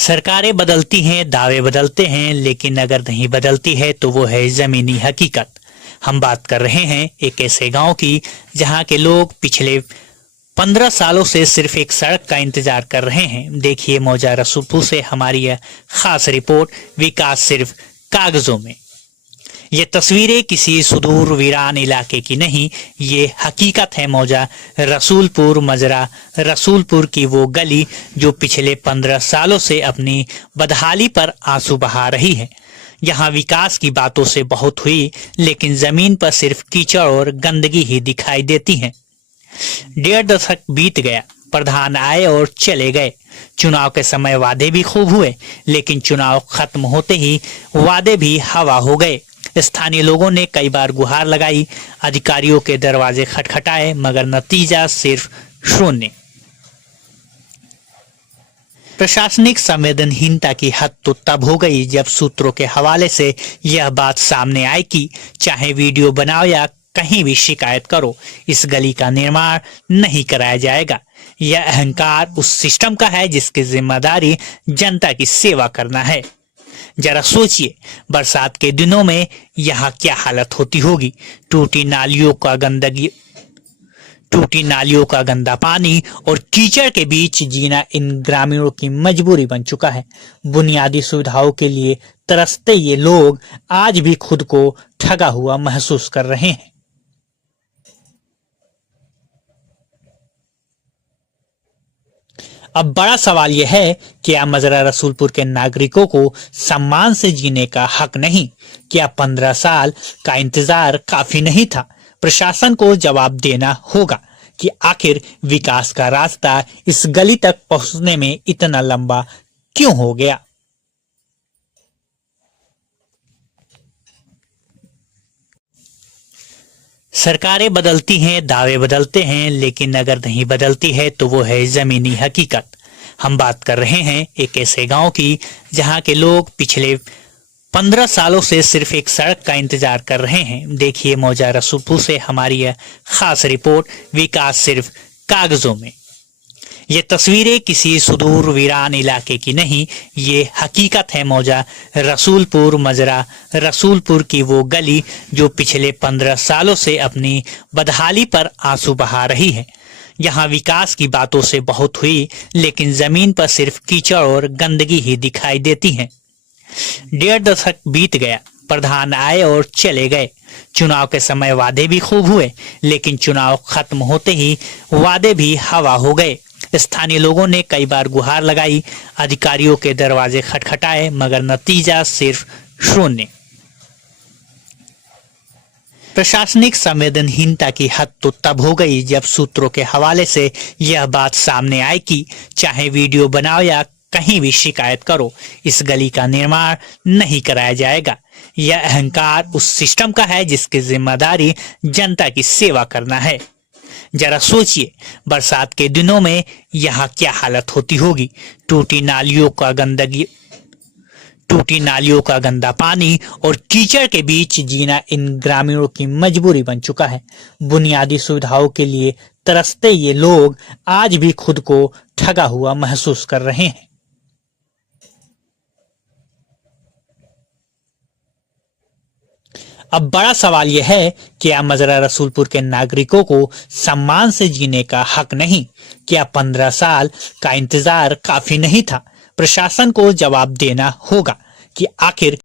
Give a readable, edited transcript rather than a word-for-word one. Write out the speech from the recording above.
सरकारें बदलती हैं, दावे बदलते हैं, लेकिन अगर नहीं बदलती है तो वो है जमीनी हकीकत। हम बात कर रहे हैं एक ऐसे गांव की जहां के लोग पिछले 15 सालों से सिर्फ एक सड़क का इंतजार कर रहे हैं। देखिए मौजा रसूलपुर से हमारी यह खास रिपोर्ट, विकास सिर्फ कागजों में। ये तस्वीरें किसी सुदूर वीरान इलाके की नहीं, ये हकीकत है मौजा रसूलपुर मजरा रसूलपुर की वो गली जो पिछले 15 सालों से अपनी बदहाली पर आंसू बहा रही है। यहाँ विकास की बातों से बहुत हुई, लेकिन जमीन पर सिर्फ कीचड़ और गंदगी ही दिखाई देती है। 1.5 दशक बीत गया, प्रधान आए और चले गए। चुनाव के समय वादे भी खूब हुए, लेकिन चुनाव खत्म होते ही वादे भी हवा हो गए। स्थानीय लोगों ने कई बार गुहार लगाई, अधिकारियों के दरवाजे खटखटाए, मगर नतीजा सिर्फ शून्य। प्रशासनिक संवेदनहीनता की हद तो तब हो गई जब सूत्रों के हवाले से यह बात सामने आई कि चाहे वीडियो बनाओ या कहीं भी शिकायत करो, इस गली का निर्माण नहीं कराया जाएगा। यह अहंकार उस सिस्टम का है जिसकी जिम्मेदारी जनता की सेवा करना है। जरा सोचिए, बरसात के दिनों में यहाँ क्या हालत होती होगी। टूटी नालियों का गंदा पानी और कीचड़ के बीच जीना इन ग्रामीणों की मजबूरी बन चुका है। बुनियादी सुविधाओं के लिए तरसते ये लोग आज भी खुद को ठगा हुआ महसूस कर रहे हैं। अब बड़ा सवाल यह है कि क्या मजरा रसूलपुर के नागरिकों को सम्मान से जीने का हक नहीं? क्या 15 साल का इंतजार काफी नहीं था? प्रशासन को जवाब देना होगा कि आखिर विकास का रास्ता इस गली तक पहुंचने में इतना लंबा क्यों हो गया। सरकारें बदलती हैं, दावे बदलते हैं, लेकिन अगर नहीं बदलती है तो वो है जमीनी हकीकत। हम बात कर रहे हैं एक ऐसे गांव की जहां के लोग पिछले 15 सालों से सिर्फ एक सड़क का इंतजार कर रहे हैं। देखिए मौजा रसूलपुर से हमारी यह खास रिपोर्ट, विकास सिर्फ कागजों में। ये तस्वीरें किसी सुदूर वीरान इलाके की नहीं, ये हकीकत है मौजा रसूलपुर मजरा रसूलपुर की वो गली जो पिछले 15 सालों से अपनी बदहाली पर आंसू बहा रही है। यहाँ विकास की बातों से बहुत हुई, लेकिन जमीन पर सिर्फ कीचड़ और गंदगी ही दिखाई देती है। 1.5 दशक बीत गया, प्रधान आए और चले गए। चुनाव के समय वादे भी खूब हुए, लेकिन चुनाव खत्म होते ही वादे भी हवा हो गए। स्थानीय लोगों ने कई बार गुहार लगाई, अधिकारियों के दरवाजे खटखटाए, मगर नतीजा सिर्फ शून्य। प्रशासनिक संवेदनहीनता की हद तो तब हो गई जब सूत्रों के हवाले से यह बात सामने आई कि चाहे वीडियो बनाओ या कहीं भी शिकायत करो, इस गली का निर्माण नहीं कराया जाएगा। यह अहंकार उस सिस्टम का है जिसकी जिम्मेदारी जनता की सेवा करना है। जरा सोचिए, बरसात के दिनों में यहाँ क्या हालत होती होगी। टूटी नालियों का गंदा पानी और कीचड़ के बीच जीना इन ग्रामीणों की मजबूरी बन चुका है। बुनियादी सुविधाओं के लिए तरसते ये लोग आज भी खुद को ठगा हुआ महसूस कर रहे हैं। अब बड़ा सवाल यह है कि क्या मजरा रसूलपुर के नागरिकों को सम्मान से जीने का हक नहीं? क्या 15 साल का इंतजार काफी नहीं था? प्रशासन को जवाब देना होगा कि आखिर